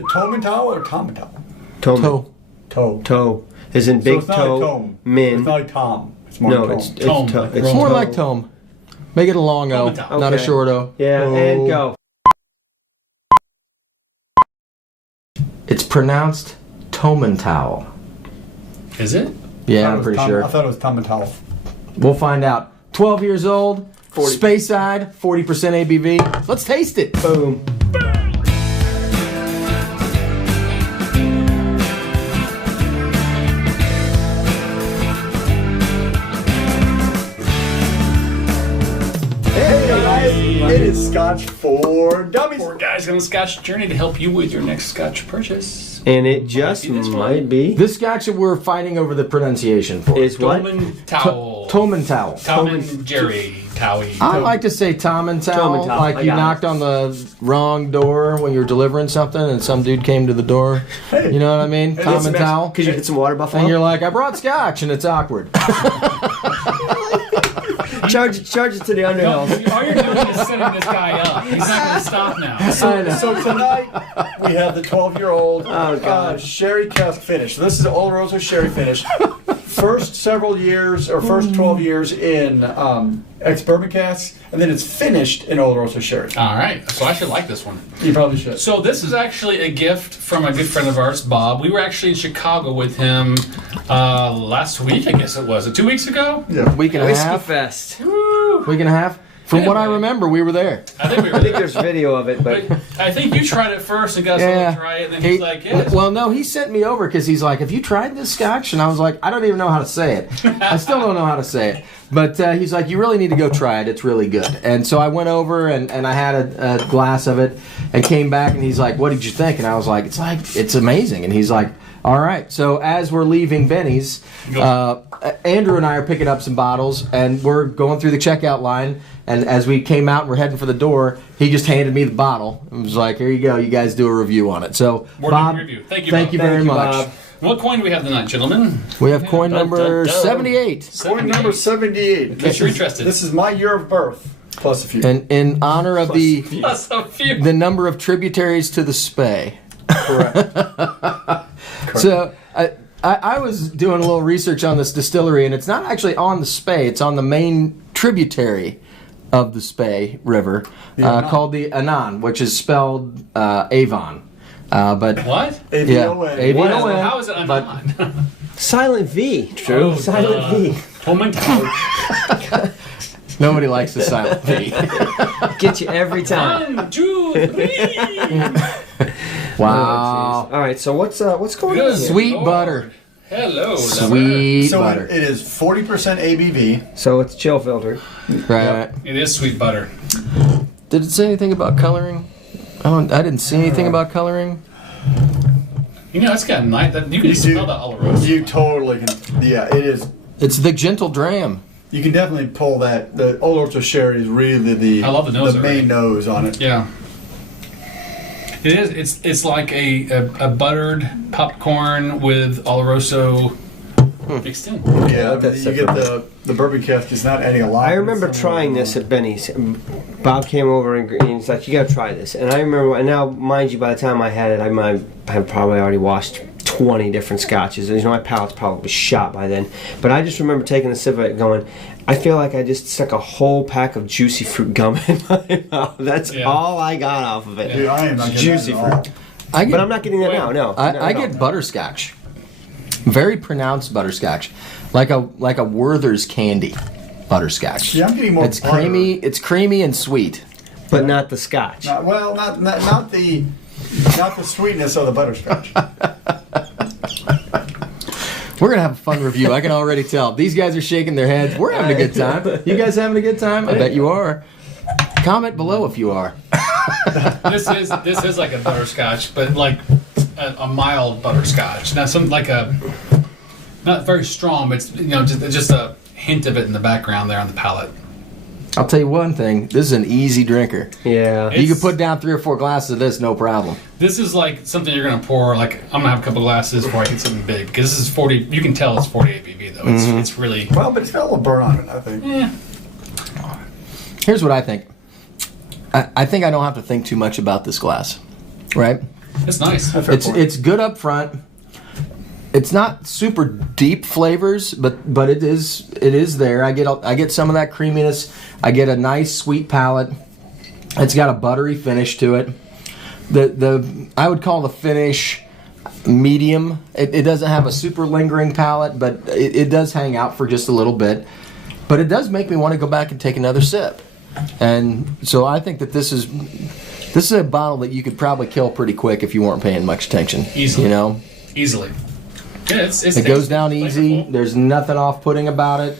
Tomintoul or Tomintoul? Toe. As in big so it's not toe. Like Tome. Min. It's not like Tom. It's more No, Tome. it's Tome. it's More toe. like Tome. Make it a long O, Tomintoul. not a Okay. short O. Yeah, Oh. and go. It's pronounced Tomintoul. Is it? Yeah, I I'm pretty I sure. thought it was Tomintoul. We'll find out. 12 years old, 40. Speyside, 40% ABV. Let's taste it. Boom. Hey guys, it is Scotch for Dummies. Four guys on a Scotch journey to help you with your next Scotch purchase. And it just Might be this might one. be. This Scotch that we're fighting over the pronunciation for. Is what? Tomintoul. Tomintoul. Tom and Jerry. Towie. I like to say Tomintoul, Tomintoul, like I you got it. knocked on the wrong door when you're delivering something and some dude came to the door. You know what I mean? Tomintoul. Because you hit some water buffalo. And you're like, I brought Scotch, and it's awkward. charge it to the No, underhill. all you're doing is setting this guy up. He's not going to stop now. I know. So tonight we have the 12-year-old God. sherry cask finish. This is Oloroso sherry finish. First several years, or first 12 years in ex-bourbon casks, and then it's finished in Oloroso sherry. All right. So I should like this one. You probably should. So this is actually a gift from a good friend of ours, Bob. We were actually in Chicago with him last week, I guess it was. 2 weeks ago? Yeah. Week and a Whiskey half. Fest. Woo! Week and a half. From what I Anyway. remember, we were there. I think we were I think there. there's video of it, But but I think you tried it first and got someone to try it, and then he's like, yeah. Well, no, he sent me over because he's like, have you tried this Scotch? And I was like, I don't even know how to say it. I still don't know how to say it. But he's like, you really need to go try it. It's really good. And so I went over and I had a glass of it and came back and he's like, what did you think? And I was like, it's amazing. And he's like, all right. So as we're leaving Benny's, Andrew and I are picking up some bottles and we're going through the checkout line. And as we came out and we're heading for the door, he just handed me the bottle and was like, here you go. You guys do a review on it. So, We're Bob, doing a review. Thank you, thank Bob. you very Thank you, much. Bob. What coin do we have tonight, gentlemen? We have coin Dun, number dun, dun. 78. Point number 78. In case you're interested. This is my year of birth, plus a few. And in honor of Plus a few. the number of tributaries to the Spey. Correct. So I was doing a little research on this distillery, and it's not actually on the Spey. It's on the main tributary of the Spey River, Annan. called the Annan, which is spelled Avon. But What? AVON. AVON. What? How is it But- on? Silent V. True. Oh, Silent V. Tomintoul. nobody likes the silent V. Get you every time. 1, 2, 3. Wow. All right. So what's going on? Good. Here? Sweet Lord. butter. Hello. Sweet So butter. it is 40% ABV. So it's chill filter. Right. It is sweet butter. Did it say anything about coloring? I didn't see anything about coloring. You know, it's got nice. You can smell that Oloroso. You totally can. Yeah, it is. It's the gentle dram. You can definitely pull that. The Oloroso sherry is really the I love the nose already. main nose on it. Yeah. It is. It's like a buttered popcorn with Oloroso mixed in. Yeah, that's you get the bourbon cask is not adding a lot. I remember trying this at Benny's. Bob came over and he's like, "You gotta try this." And I remember, and now, mind you, by the time I had it, I might have probably already washed 20 different scotches. And, my palate's probably shot by then. But I just remember taking a sip of it, and going, I feel like I just stuck a whole pack of juicy fruit gum in my mouth. That's all I got off of it. Dude, I am not getting Juicy that at all. fruit. I get, But I'm not getting that now. No, I get butterscotch. Very pronounced butterscotch, like a Werther's candy butterscotch. Yeah, I'm getting more It's butter. creamy. It's creamy and sweet. but not the scotch. Not the sweetness of the butterscotch. We're gonna have a fun review. I can already tell. These guys are shaking their heads. We're having a good time. You guys having a good time? I bet you are. Comment below if you are. This is like a butterscotch, but like a mild butterscotch. Not some like a not very strong, but it's just a hint of it in the background there on the palate. I'll tell you one thing. This is an easy drinker. Yeah. It- You can put down 3 or 4 glasses of this, no problem. This is like something you're gonna pour. Like I'm gonna have a couple glasses before I get something big because this is 40. You can tell it's 40 ABV though. It's really. Well, but it's got a little burn on it, I think. Here's what I think. I think I don't have to think too much about this glass, right? It's nice. It's good up front. It's not super deep flavors, but it is there. I get some of that creaminess. I get a nice sweet palate. It's got a buttery finish to it. I would call the finish medium. It doesn't have a super lingering palate, but it does hang out for just a little bit. But it does make me want to go back and take another sip. And so I think that this is a bottle that you could probably kill pretty quick if you weren't paying much attention. Easily. You know? Easily. Yeah, it goes down easy. There's nothing off-putting about it.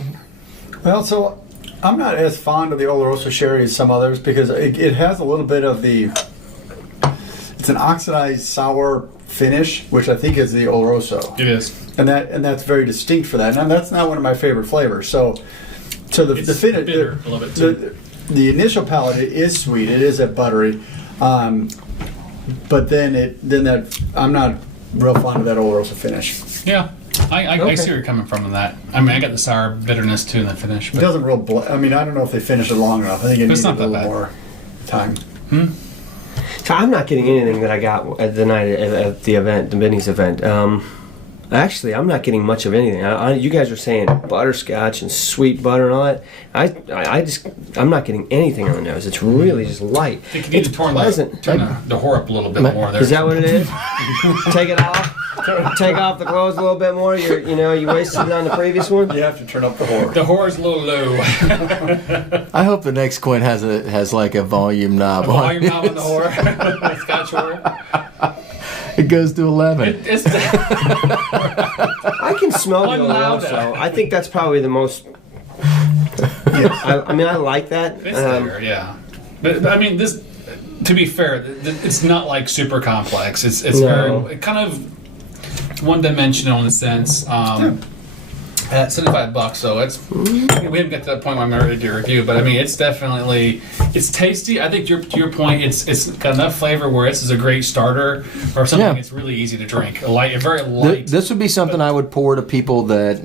Well, so I'm not as fond of the Oloroso sherry as some others because it has a little bit of it's an oxidized sour finish, which I think is the Oloroso. It is. And that's very distinct for that. And that's not one of my favorite flavors. So the finish, bitter a little bit too. The initial palate is sweet. It is that buttery, but then I'm not real fond of that Oloroso finish. Yeah, I see where you're coming from on that. I mean, I got the sour bitterness too in the finish. It doesn't I mean, I don't know if they finish it long enough. I think it needs a little bad. more time. So I'm not getting anything that I got at the night at the event, the Benny's event. Actually, I'm not getting much of anything. You guys are saying butterscotch and sweet butter and all that. I'm not getting anything on the nose. It's really just light. I think you need to turn the whore up a little bit more there. Is that what it is? Take it off. Take off the clothes a little bit more. You wasted it on the previous one. You have to turn up the whore. The whore is a little low. I hope the next Quint has like a volume knob. Volume knob on the whore. Scotch whore. It goes to 11. I can smell the Oloroso. I think that's probably the most. Yes. I mean, I like that. It's there, yeah. But I mean, this. To be fair, it's not like super complex. It's very kind of one-dimensional in a sense. At $75, so we haven't got to that point where I'm ready to do a review, but I mean, it's tasty. I think to your point, it's got enough flavor where this is a great starter or something. Yeah. It's really easy to drink. A very light. This would be something I would pour to people that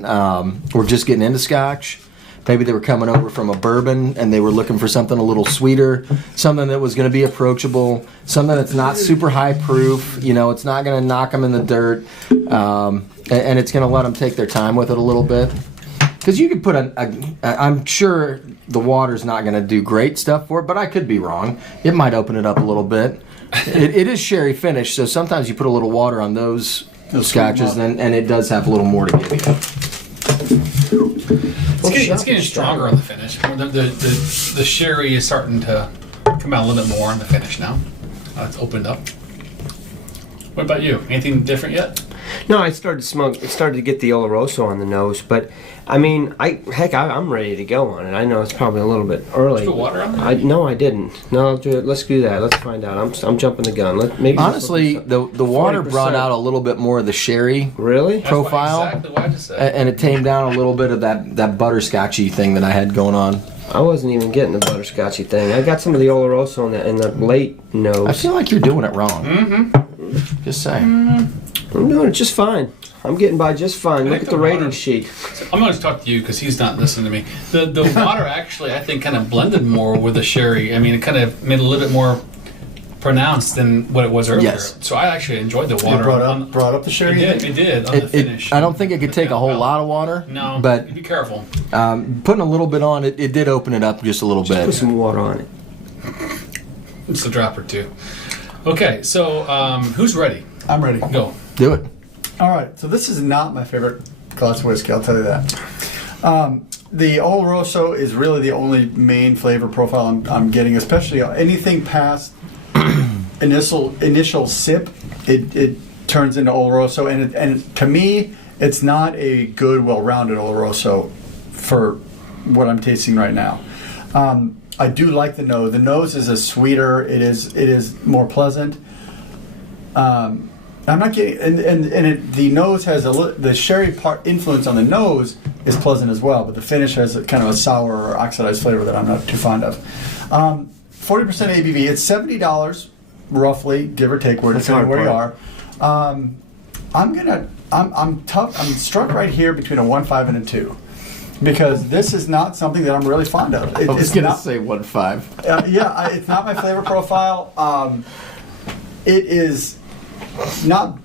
were just getting into Scotch. Maybe they were coming over from a bourbon and they were looking for something a little sweeter, something that was going to be approachable, something that's not super high proof. It's not going to knock them in the dirt, and it's going to let them take their time with it a little bit. Because you could put I'm sure the water's not going to do great stuff for it, but I could be wrong. It might open it up a little bit. It is sherry finished, so sometimes you put a little water on those scotches, and it does have a little more to give you. It's getting stronger on the finish. The sherry is starting to come out a little bit more on the finish now. It's opened up. What about you? Anything different yet? No, I started to smoke. It started to get the Oloroso on the nose, but I mean, I'm ready to go on it. I know it's probably a little bit early. Did you put water on it? No, I didn't. No, let's do that. Let's find out. I'm jumping the gun. Honestly, the water brought out a little bit more of the sherry profile. That's exactly what I just said. And it tamed down a little bit of that butterscotchy thing that I had going on. I wasn't even getting the butterscotchy thing. I got some of the Oloroso in the late nose. I feel like you're doing it wrong. Mm-hmm. Just saying. I'm doing it just fine. I'm getting by just fine. Look at the rating sheet. I'm going to talk to you because he's not listening to me. The water actually, I think, kind of blended more with the sherry. I mean, it kind of made it a little bit more pronounced than what it was earlier. Yes. So I actually enjoyed the water. It brought up the sherry? It did on the finish. I don't think it could take a whole lot of water. No, but be careful. Putting a little bit on it, it did open it up just a little bit. Put some water on it. Just a drop or two. Okay, so who's ready? I'm ready. Go. Do it. All right, so this is not my favorite glass of whiskey, I'll tell you that. The Oloroso is really the only main flavor profile I'm getting, especially anything past initial sip, it turns into Oloroso, and to me, it's not a good, well-rounded Oloroso for what I'm tasting right now. I do like the nose. The nose is a sweeter. It is more pleasant. I'm not getting, the nose has the sherry part influence on the nose is pleasant as well, but the finish has kind of a sour or oxidized flavor that I'm not too fond of. 40% ABV. It's $70 roughly, give or take, depending where you are. I'm tough. I'm struck right here between a 1.5 and a 2. Because this is not something that I'm really fond of. I was going to say 1.5. It's not my flavor profile. It is not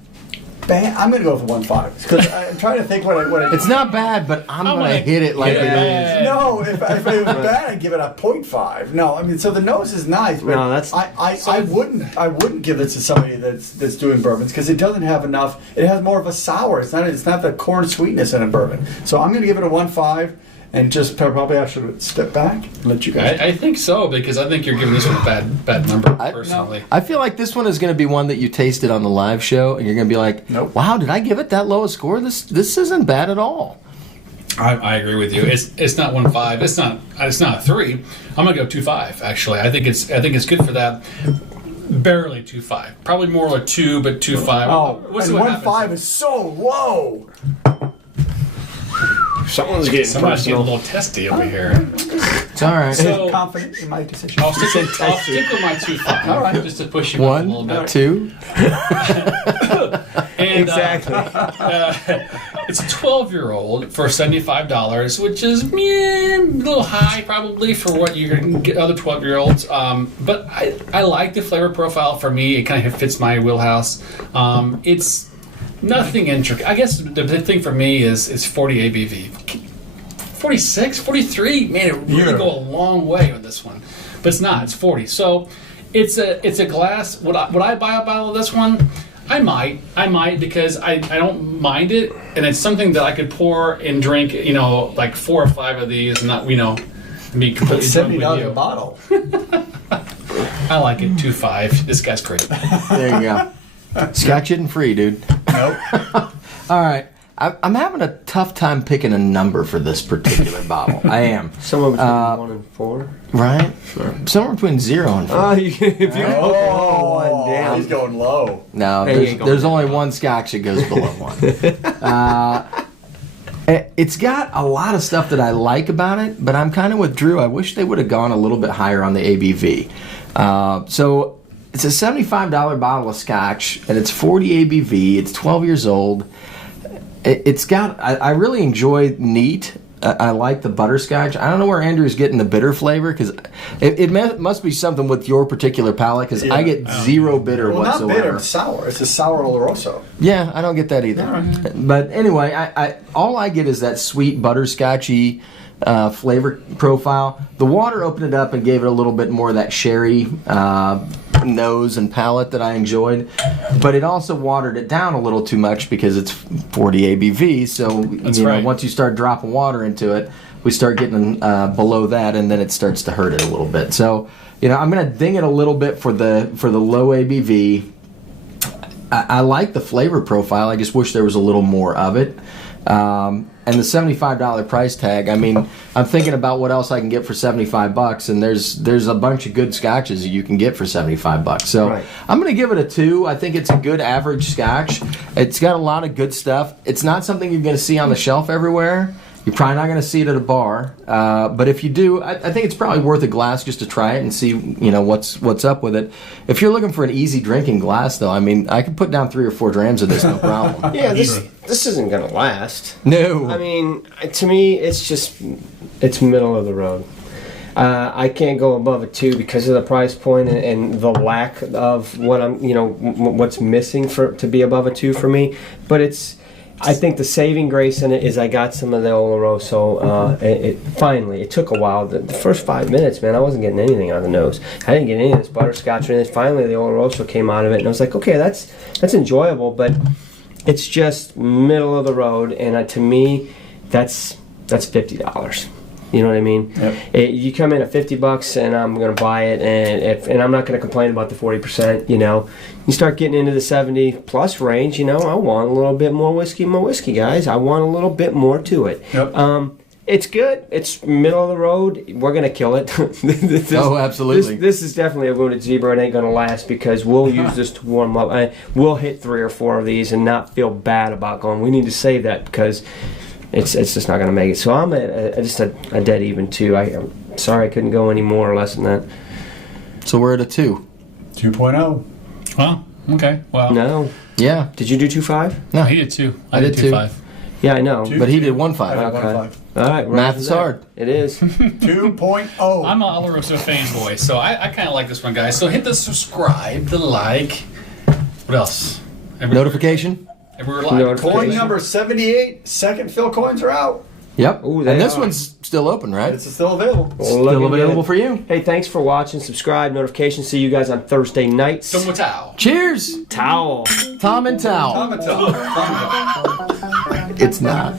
bad. I'm gonna go with 1.5 because I'm trying to think what I. It's not bad, but I'm gonna hit it like it is. No, if it was bad, I'd give it a 0.5. No, I mean, so the nose is nice, but No, that's- I wouldn't give it to somebody that's doing bourbons because it doesn't have enough. It has more of a sour. It's not the corn sweetness in a bourbon. So I'm gonna give it a 1.5. And just probably I should step back and let you guys. I think so, because I think you're giving this one a bad number, personally. I feel like this one is going to be one that you tasted on the live show, and you're going to be like, Nope. "Wow, did I give it that low a score? This isn't bad at all." I agree with you. It's not 1.5. It's not a 3. I'm gonna go 2.5. Actually, I think it's good for that. Barely 2.5. Probably more like 2, but 2.5. Oh, We'll see and what 1.5 happens. is so low. Someone's getting Somebody's getting a personal. little testy over here. It's all right. So- Confident in my decision. I'll stick with my 2.5. All right. Just to push you up a little One, bit. 2. And, Exactly. It's a 12-year-old for $75, which is a little high probably for what you can get other 12-year-olds. But I like the flavor profile. For me, it kind of fits my wheelhouse. It's nothing intricate. I guess the big thing for me is 40 ABV. 46, 43, man, it really go a long way with this one. But it's not. It's 40. So it's a glass. Would I buy a bottle of this one? I might because I don't mind it, and it's something that I could pour and drink, like 4 or 5 of these, and not, be completely drunk with $70 you. a bottle. I like it. 2.5. This guy's great. There you go. Scotch isn't free, dude. Nope. All right. I'm having a tough time picking a number for this particular bottle. I am. Somewhere between 1 and 4. Right? Somewhere between 0 and 4. Oh, if you Oh, one down. he's going low. No, There you go. there's only one Scotch that goes below 1. It's got a lot of stuff that I like about it, but I'm kind of with Drew. I wish they would have gone a little bit higher on the ABV. So it's a $75 bottle of Scotch, and it's 40 ABV. It's 12 years old. It's got. I really enjoy neat. I like the butterscotch. I don't know where Andrew's getting the bitter flavor because it must be something with your particular palate because I get zero bitter Well, whatsoever. not bitter, it's sour. It's a sour Oloroso. Yeah, I don't get that either. But anyway, I all I get is that sweet butterscotchy flavor profile. The water opened it up and gave it a little bit more of that sherry nose and palate that I enjoyed, but it also watered it down a little too much because it's 40 ABV. So right. Once you start dropping water into it, we start getting below that, and then it starts to hurt it a little bit. So I'm going to ding it a little bit for the low ABV. I like the flavor profile. I just wish there was a little more of it. And the $75 price tag, I mean, I'm thinking about what else I can get for $75, and there's a bunch of good scotches that you can get for $75. So Right. I'm going to give it a 2. I think it's a good average scotch. It's got a lot of good stuff. It's not something you're going to see on the shelf everywhere. You're probably not going to see it at a bar, but if you do, I think it's probably worth a glass just to try it and see, what's up with it. If you're looking for an easy drinking glass, though, I mean, I could put down 3 or 4 drams of this, no problem. Yeah, this isn't gonna last. No, I mean, to me, it's middle of the road. I can't go above a 2 because of the price point and the lack of what what's missing to be above a 2 for me. But I think the saving grace in it is I got some of the Oloroso. It took a while. The first 5 minutes, man, I wasn't getting anything out of the nose. I didn't get any of this butterscotch or anything. Finally, the Oloroso came out of it, and I was like, okay, that's enjoyable, but it's just middle of the road. And to me, that's $50. You know what I mean? Yep. You come in at $50 and I'm going to buy it, and I'm not going to complain about the 40%. You start getting into the 70+ range. I want a little bit more whiskey, guys. I want a little bit more to it. Yep. It's good. It's middle of the road. We're going to kill it. Oh, absolutely. This is definitely a wounded zebra. It ain't going to last because we'll use this to warm up. We'll hit 3 or 4 of these and not feel bad about going, we need to save that because it's just not going to make it. So I'm at just a dead even 2. I'm sorry I couldn't go any more or less than that. so we're at a 2. 2.0. Well, okay. Well, No. Yeah, Did you do 2.5? no, he did 2. I did 2. 2.5. Yeah, I know. but he did 1.5. I did Okay. 1.5. All right. Math is hard. It is. 2.0. I'm an Oloroso fanboy, so I kind of like this one, guys. So hit the subscribe, the like. What else? And we- Notification. And we were live. Notification. Coin number 78. Second fill coins are out. Yep. Ooh, they and this are. one's still open, right? It's still available. Still available for you. Hey, thanks for watching. Subscribe, notifications. See you guys on Thursday nights. Tomintoul. Cheers, Towel. Tom and Towel. Tomintoul. It's not.